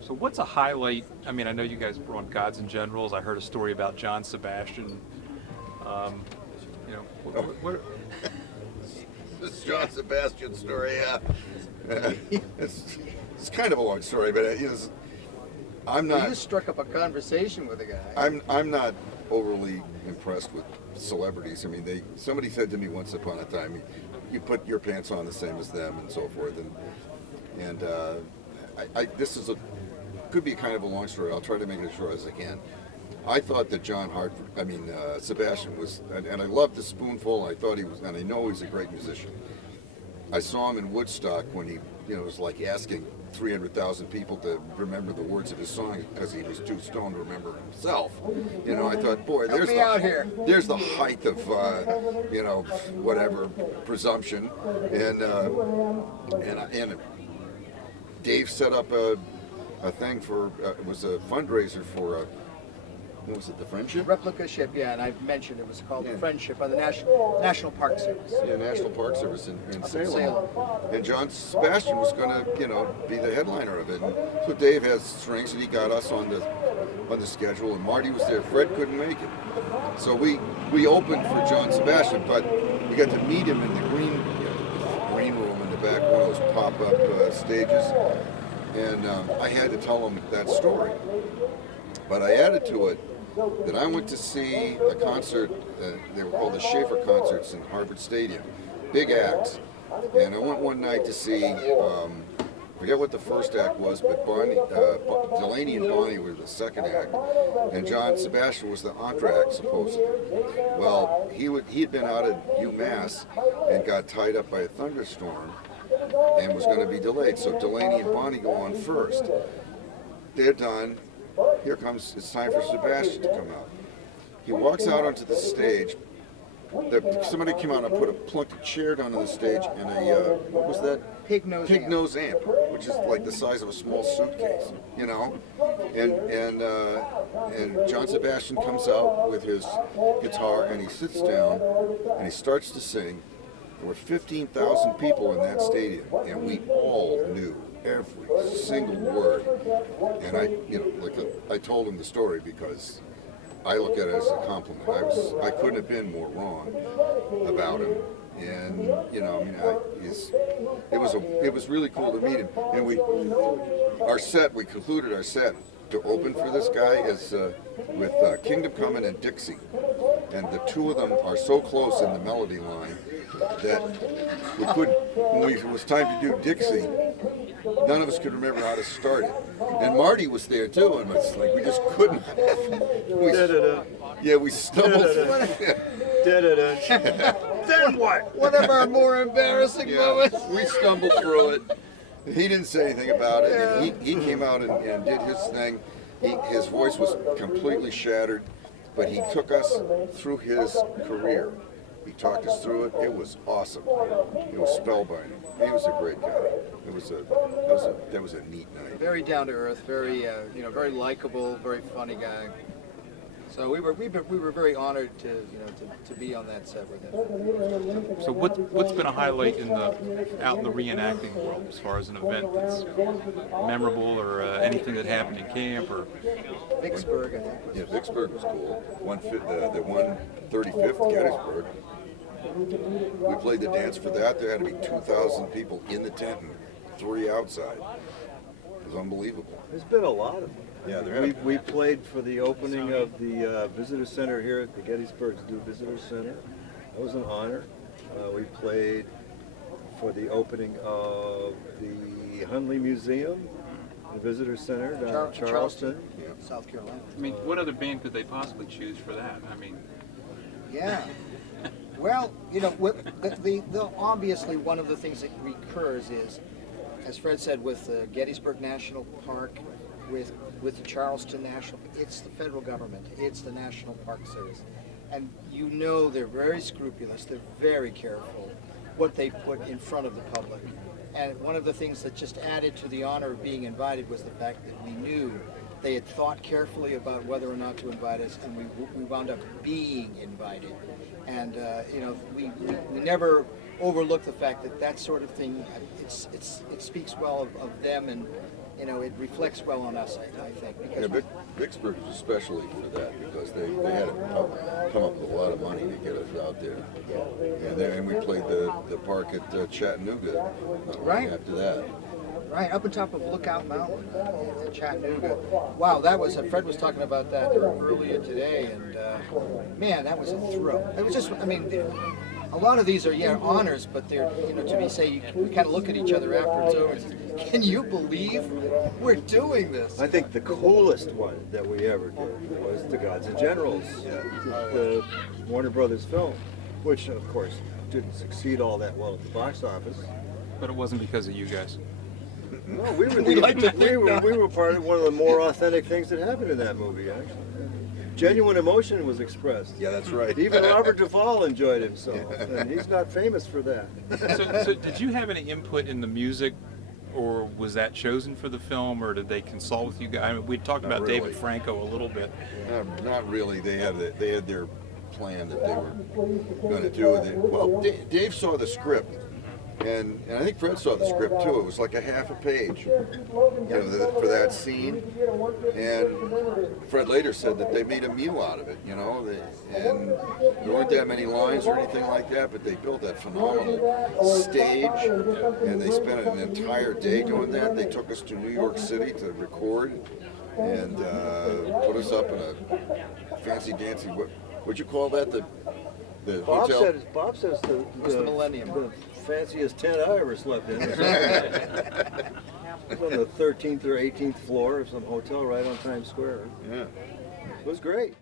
So what's a highlight? I mean, I know you guys were on Gods and Generals. I heard a story about John Sebastian. Um, you know, This is John Sebastian story, yeah. It's kind of a long story, but I'm Well, not. you struck up a conversation with a guy. I'm not overly impressed with celebrities. I mean, somebody said to me once upon a time, you put your pants on the same as them and so forth, and this could be kind of a long story. I'll try to make it as short as I can. I thought that Sebastian was, and I loved the Spoonful. I thought he was, and I know he's a great musician. I saw him in Woodstock when he, was like asking 300,000 people to remember the words of his song because he was too stoned to remember himself. I thought, boy, Help me out here. There's the height of, whatever presumption, and Dave set up a thing for it was a fundraiser for what was it, the Friendship? Replica ship, yeah, and I've mentioned it was called the Friendship by the National Park Service. Yeah, National Park Service in Up in Salem. Salem. And John Sebastian was going to, be the headliner of it. And so Dave has strings, and he got us on the schedule. And Marty was there. Fred couldn't make it, so we opened for John Sebastian, but we got to meet him in the green room in the back, one of those pop-up stages. And I had to tell him that story, but I added to it that I went to see a concert, they were called the Schaefer Concerts in Harvard Stadium, big acts, and I went one night to see, forget what the first act was, but Delaney and Bonnie were the second act, and John Sebastian was the entre act, supposedly. Well, he had been out at UMass and got tied up by a thunderstorm and was going to be delayed, so Delaney and Bonnie go on first. They're done. It's time for Sebastian to come out. He walks out onto the stage. Somebody came out and plunked a chair down on the stage and what was that? Pig nose amp, which is like the size of a small suitcase, And John Sebastian comes out with his guitar and he sits down and he starts to sing. There were 15,000 people in that stadium, and we all knew every single word. And I told him the story because I look at it as a compliment. I couldn't have been more wrong about him. And it was really cool to meet him. And we concluded our set to open for this guy is with Kingdom Comin and Dixie, and the two of them are so close in the melody line that we couldn't. When it was time to do Dixie, none of us could remember how to start it. And Marty was there too, and it's like we just couldn't. We stumbled. Then what? One of our more embarrassing moments. We stumbled through it. He didn't say anything about it. And he came out and did his thing. His voice was completely shattered, but he took us through his career. He talked us through it. It was awesome. It was spellbinding. He was a great guy. That was a neat night. Very down to earth, very very likable, very funny guy. So we were very honored to be on that set with him. So what's been a highlight out in the reenacting world as far as an event that's memorable or anything that happened in camp or? Vicksburg, I think. Yeah, Vicksburg was cool. The 135th Gettysburg. We played the dance for that. There had to be 2,000 people in the tent and 3 outside. It was unbelievable. There's been a lot of them. Yeah, we played for the opening of the Visitor Center here at the Gettysburg Zoo Visitor Center. That was an honor. We played for the opening of the Hunley Museum, the Visitor Center down in Charleston. South Carolina. I mean, what other band could they possibly choose for that? I mean, yeah. Well, obviously one of the things that recurs is, as Fred said, with the Gettysburg National Park, with the Charleston National, it's the federal government, it's the National Park Service. And they're very scrupulous, they're very careful what they put in front of the public. And one of the things that just added to the honor of being invited was the fact that we knew they had thought carefully about whether or not to invite us, and we wound up being invited. And we never overlook the fact that sort of thing, it speaks well of them and you know, it reflects well on us, I think. Yeah, Because Vicksburg was especially for that because they had to come up with a lot of money to get us out there. And we played the park at Chattanooga not long Right. after that. right up on top of Lookout Mountain in Chattanooga. Wow, that was, Fred was talking about that earlier today, and man, that was a thrill. It was just, I mean, a lot of these are, yeah, honors, but they're, you know, to me, say, we kind of look at each other after it's over and say, can you believe we're doing this? I think the coolest one that we ever did was The Gods and Generals, the Warner Brothers film, which of course didn't succeed all that well at the box office. But it wasn't because of you guys. No, we were, We like to think we were part of one of the more authentic things that happened in that movie, actually. Genuine emotion was expressed. Yeah, that's right. Even Robert Duvall enjoyed himself, and he's not famous for that. So did you have any input in the music, or was that chosen for the film, or did they consult with you guys? I mean, we talked Not about really. David Franco a little bit. Not really. They had their plan that they were going to do. Well, Dave saw the script, and I think Fred saw the script too. It was like a half a page, you know, for that scene. And Fred later said that they made a meal out of it, you know. And there weren't that many lines or anything like that, but they built that phenomenal stage, and they spent an entire day doing that. They took us to New York City to record, and put us up in a fancy dancy. What'd you call that? The Bob hotel. says was the Millennium. The fanciest tent I ever slept in. It was on the 13th or 18th floor of some hotel right on Times Square. Yeah. It was great.